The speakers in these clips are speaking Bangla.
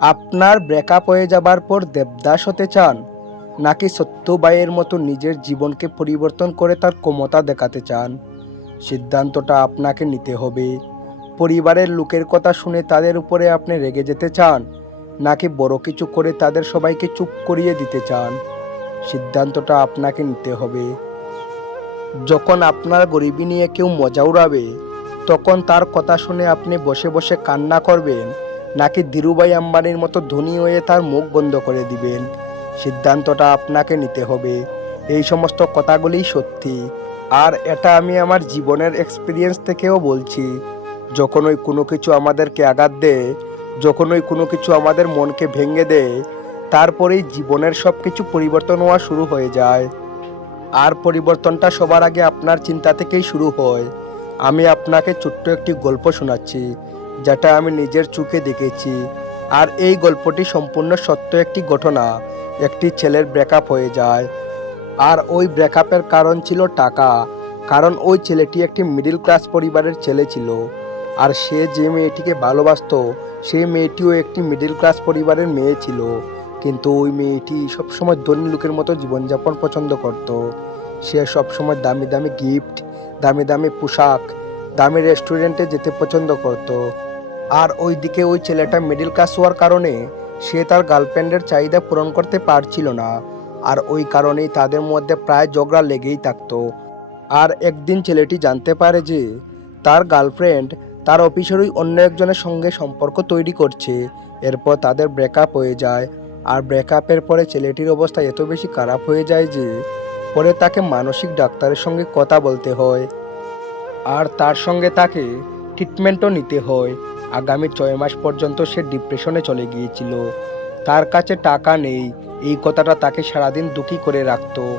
আপনার ব্রেকআপ হয়ে যাবার পর দেবদাস হতে চান, নাকি সত্যবাইয়ের মতো নিজের জীবনকে পরিবর্তন করে তার ক্ষমতা দেখাতে চান? সিদ্ধান্তটা আপনাকে নিতে হবে। পরিবারের লোকের কথা শুনে তাদের উপরে আপনি রেগে যেতে চান, নাকি বড় কিছু করে তাদের সবাইকে চুপ করিয়ে দিতে চান? সিদ্ধান্তটা আপনাকে নিতে হবে। যখন আপনার গরিবী নিয়ে কেউ মজা উড়াবে, তখন তার কথা শুনে আপনি বসে বসে কান্না করবেন। নাকি ধীরুভাই আম্বানির মতো ধনী হয়ে তার মুখ বন্ধ করে দিবেন? সিদ্ধান্তটা আপনাকে নিতে হবে। এই সমস্ত কথাগুলিই সত্যি। আর এটা আমি আমার জীবনের এক্সপিরিয়েন্স থেকেও বলছি। যখন ওই কোনো কিছু আমাদেরকে আঘাত দেয় যখন ওই কোনো কিছু আমাদের মনকে ভেঙে দেয়, তারপরেই জীবনের সব কিছু পরিবর্তন হওয়া শুরু হয়ে যায়। আর পরিবর্তনটা সবার আগে আপনার চিন্তা থেকেই শুরু হয়। আমি আপনাকে ছোট্ট একটি গল্প শোনাচ্ছি। যেটা আমি নিজের চোখে দেখেছি। আর এই গল্পটি সম্পূর্ণ সত্য একটি ঘটনা। একটি ছেলের ব্রেকআপ হয়ে যায়। আর ওই ব্রেকআপের কারণ ছিল টাকা। কারণ ওই ছেলেটি একটি মিডিল ক্লাস পরিবারের ছেলে ছিল। আর সে যে মেয়েটিকে ভালোবাসতো সেই মেয়েটিও একটি মিডল ক্লাস পরিবারের মেয়ে ছিল। কিন্তু ওই মেয়েটি সবসময় ধনী লোকের মতো জীবনযাপন পছন্দ করত। সে সবসময় দামি দামি গিফট দামি দামি পোশাক, দামি রেস্টুরেন্টে যেতে পছন্দ করত। আর ওইদিকে ওই ছেলেটা মিডিল ক্লাস হওয়ার কারণে সে তার গার্লফ্রেন্ডের চাহিদা পূরণ করতে পারছিল না। আর ওই কারণেই তাদের মধ্যে প্রায় ঝগড়া লেগেই থাকতো। আর একদিন ছেলেটি জানতে পারে যে তার গার্লফ্রেন্ড তার অফিসেরই অন্য একজনের সঙ্গে সম্পর্ক তৈরি করছে। এরপর তাদের ব্রেকআপ হয়ে যায়। আর ব্রেকআপের পরে ছেলেটির অবস্থা এত বেশি খারাপ হয়ে যায় যে পরে তাকে মানসিক ডাক্তারের সঙ্গে কথা বলতে হয়। আর তার সঙ্গে তাকে ট্রিটমেন্টও নিতে হয়। আগামী ছয় মাস পর্যন্ত সে ডিপ্রেশনে চলে গিয়েছিল। তার কাছে টাকা নেই, এই কথাটা তাকে সারাদিন দুঃখী করে রাখতো।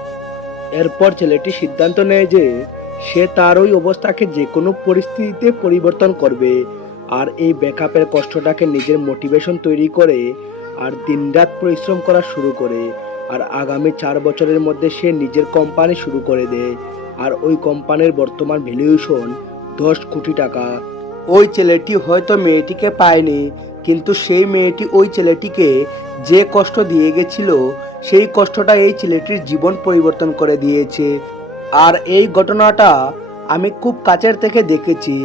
এরপর ছেলেটি সিদ্ধান্ত নেয় যে সে তার ওই অবস্থাকে যে কোনো পরিস্থিতিতে পরিবর্তন করবে আর এই ব্যাকআপের কষ্টটাকে নিজের মোটিভেশন তৈরি করে আর দিনরাত পরিশ্রম করা শুরু করে আর আগামী চার বছরের মধ্যে সে নিজের কোম্পানি শুরু করে দেয়। আর ওই কোম্পানির বর্তমান ভ্যালুয়েশন দশ কোটি টাকা। ওই ছেলেটি হয়তো মেয়েটিকে পায়নি, কিন্তু সেই মেয়েটি ওই ছেলেটিকে যে কষ্ট দিয়ে গেছিল, সেই কষ্টটা এই ছেলেটির জীবন পরিবর্তন করে দিয়েছে। আর এই ঘটনাটা আমি খুব কাছের থেকে দেখেছি,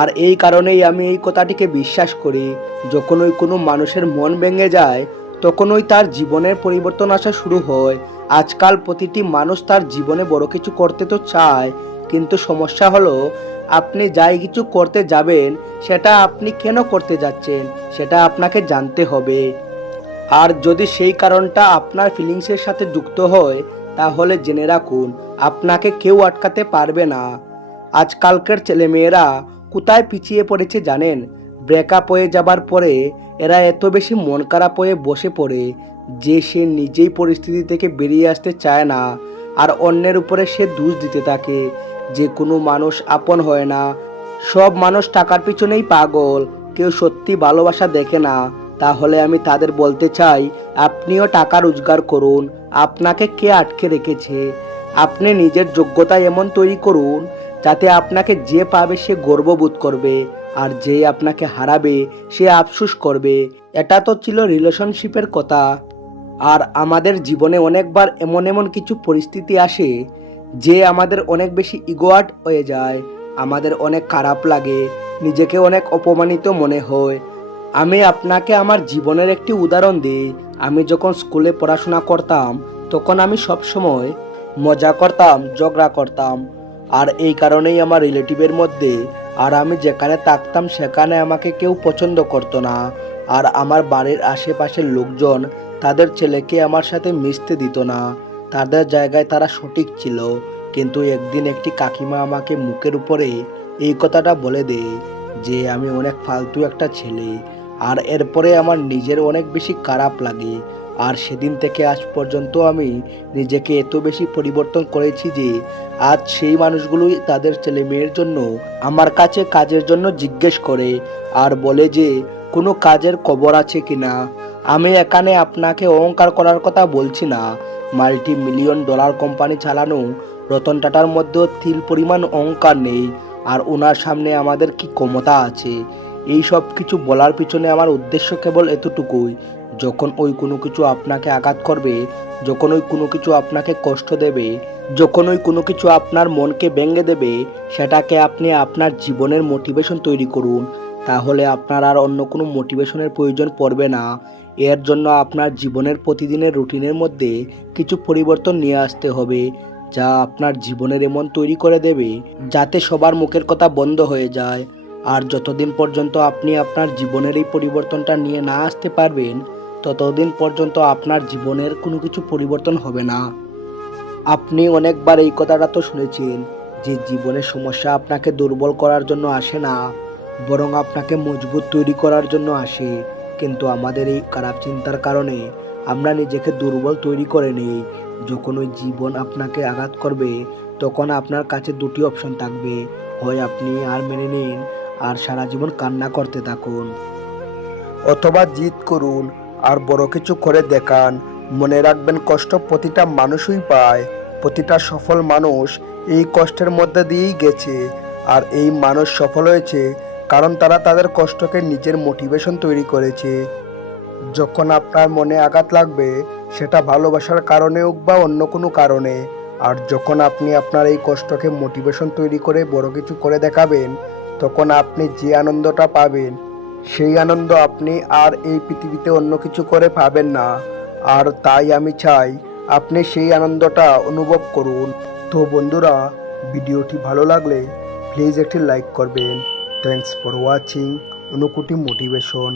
আর এই কারণেই আমি এই কথাটিকে বিশ্বাস করি। যখন ওই কোনো মানুষের মন ভেঙে যায় তখন ওই তার জীবনের পরিবর্তন আসা শুরু হয়। আজকাল প্রতিটি মানুষ তার জীবনে বড় কিছু করতে তো চায়, কিন্তু সমস্যা হলো আপনি যাই কিছু করতে যাবেন, সেটা আপনি কেন করতে যাচ্ছেন, সেটা আপনাকে জানতে হবে। আর যদি সেই কারণটা আপনার ফিলিংসের সাথে যুক্ত হয়, তাহলে জেনে রাখুন, আপনাকে কেউ আটকাতে পারবে না। আজকালকার ছেলেমেয়েরা কোথায় পিছিয়ে পড়েছে জানেন? ব্রেকআপ হয়ে যাবার পরে এরা এত বেশি মন খারাপ হয়ে বসে পড়ে যে সে নিজেই পরিস্থিতি থেকে বেরিয়ে আসতে চায় না, আর অন্যের উপরে সে দোষ দিতে থাকে। যে কোনো মানুষ আপন হয় না। সব মানুষ টাকার পিছনেই পাগল। কেউ সত্যি ভালোবাসা দেখে না। তাহলে আমি তাদের বলতে চাই, আপনিও টাকা রোজগার করুন। আপনাকে কে আটকে রেখেছে? আপনি নিজের যোগ্যতা এমন তৈরি করুন, যাতে আপনাকে যে পাবে সে গর্ববোধ করবে, আর যে আপনাকে হারাবে সে আফসুস করবে। এটা তো ছিল রিলেশনশিপের কথা। আর আমাদের জীবনে অনেকবার এমন এমন কিছু পরিস্থিতি আসে যে আমাদের অনেক বেশি ইগোয়ার্ড হয়ে যায়, আমাদের অনেক খারাপ লাগে, নিজেকে অনেক অপমানিত মনে হয়। আমি আপনাকে আমার জীবনের একটি উদাহরণ দিই। আমি যখন স্কুলে পড়াশোনা করতাম, তখন আমি সব সময় মজা করতাম, ঝগড়া করতাম। আর এই কারণেই আমার রিলেটিভের মধ্যে, আর আমি যেখানে থাকতাম, সেখানে আমাকে কেউ পছন্দ করতো না। আর আমার বাড়ির আশেপাশের লোকজন, তাদের ছেলেকে আমার সাথে মিশতে দিত না। তাদের জায়গায় তারা সঠিক ছিল। কিন্তু একদিন একটি কাকিমা আমাকে মুখের উপরে এই কথাটা বলে দেয় যে, আমি অনেক ফালতু একটা ছেলে। আর এরপরে আমার নিজের অনেক বেশি খারাপ লাগে। আর সেদিন থেকে আজ পর্যন্ত আমি নিজেকে এত বেশি পরিবর্তন করেছি যে, আজ সেই মানুষগুলোই তাদের ছেলে মেয়ের জন্য আমার কাছে কাজের জন্য জিজ্ঞেস করে। আর বলে যে, কোনো কাজের খবর আছে কিনা? আমি এখানে আপনাকে অহংকার করার কথা বলছি না। মাল্টি মিলিয়ন ডলার কোম্পানি চালানো রতন টাটার মধ্যেও তিল পরিমাণ অহংকার নেই। আর ওনার সামনে আমাদের কি ক্ষমতা আছে? এই সব কিছু বলার পিছনে আমার উদ্দেশ্য কেবল এতটুকুই। যখন ওই কোনো কিছু আপনাকে আঘাত করবে, যখন ওই কোনো কিছু আপনাকে কষ্ট দেবে, যখন ওই কোনো কিছু আপনার মনকে ভেঙে দেবে, সেটাকে আপনি আপনার জীবনের মোটিভেশন তৈরি করুন। তাহলে আপনার আর অন্য কোনো মোটিভেশনের প্রয়োজন পড়বে না। এর জন্য আপনার জীবনের প্রতিদিনের রুটিনের মধ্যে কিছু পরিবর্তন নিয়ে আসতে হবে, যা আপনার জীবনের এমন তৈরি করে দেবে যাতে সবার মুখের কথা বন্ধ হয়ে যায়। আর যতদিন পর্যন্ত আপনি আপনার জীবনের এই পরিবর্তনটা নিয়ে না আসতে পারবেন, ততদিন পর্যন্ত আপনার জীবনের কোনো কিছু পরিবর্তন হবে না। আপনি অনেকবার এই কথাটা তো শুনেছেন যে জীবনের সমস্যা আপনাকে দুর্বল করার জন্য আসে না, বরং আপনাকে মজবুত তৈরি করার জন্য আসে। কিন্তু আমাদের এই খারাপ চিন্তার কারণে আমরা নিজেকে দুর্বল তৈরি করে নেই। যখন ওই জীবন আপনাকে আঘাত করবে, তখন আপনার কাছে দুটি অপশন থাকবে। হয় আপনি আর মেনে নিন, আর সারা জীবন কান্না করতে থাকুন। অথবা জিত করুন, আর বড় কিছু করে দেখান। মনে রাখবেন কষ্ট প্রতিটা মানুষই পায়, প্রতিটা সফল মানুষ এই কষ্টের মধ্যে দিয়েই গেছে। আর এই মানুষ সফল হয়েছে কারণ তারা তাদের কষ্টকে নিজের মোটিভেশন তৈরি করেছে। যখন আপনার মনে আঘাত লাগবে, সেটা ভালোবাসার কারণে হোক বা অন্য কোনো কারণে, আর যখন আপনি আপনার এই কষ্টকে মোটিভেশন তৈরি করে বড় কিছু করে দেখাবেন, তখন আপনি যে আনন্দটা পাবেন, সেই আনন্দ আপনি আর এই পৃথিবীতে অন্য কিছু করে পাবেন না। আর তাই আমি চাই আপনি সেই আনন্দটা অনুভব করুন। তো বন্ধুরা, ভিডিওটি ভালো লাগলে প্লিজ একটি লাইক করবেন। থ্যাংকস ফর ওয়াচিং অনুকুটি মোটিভেশন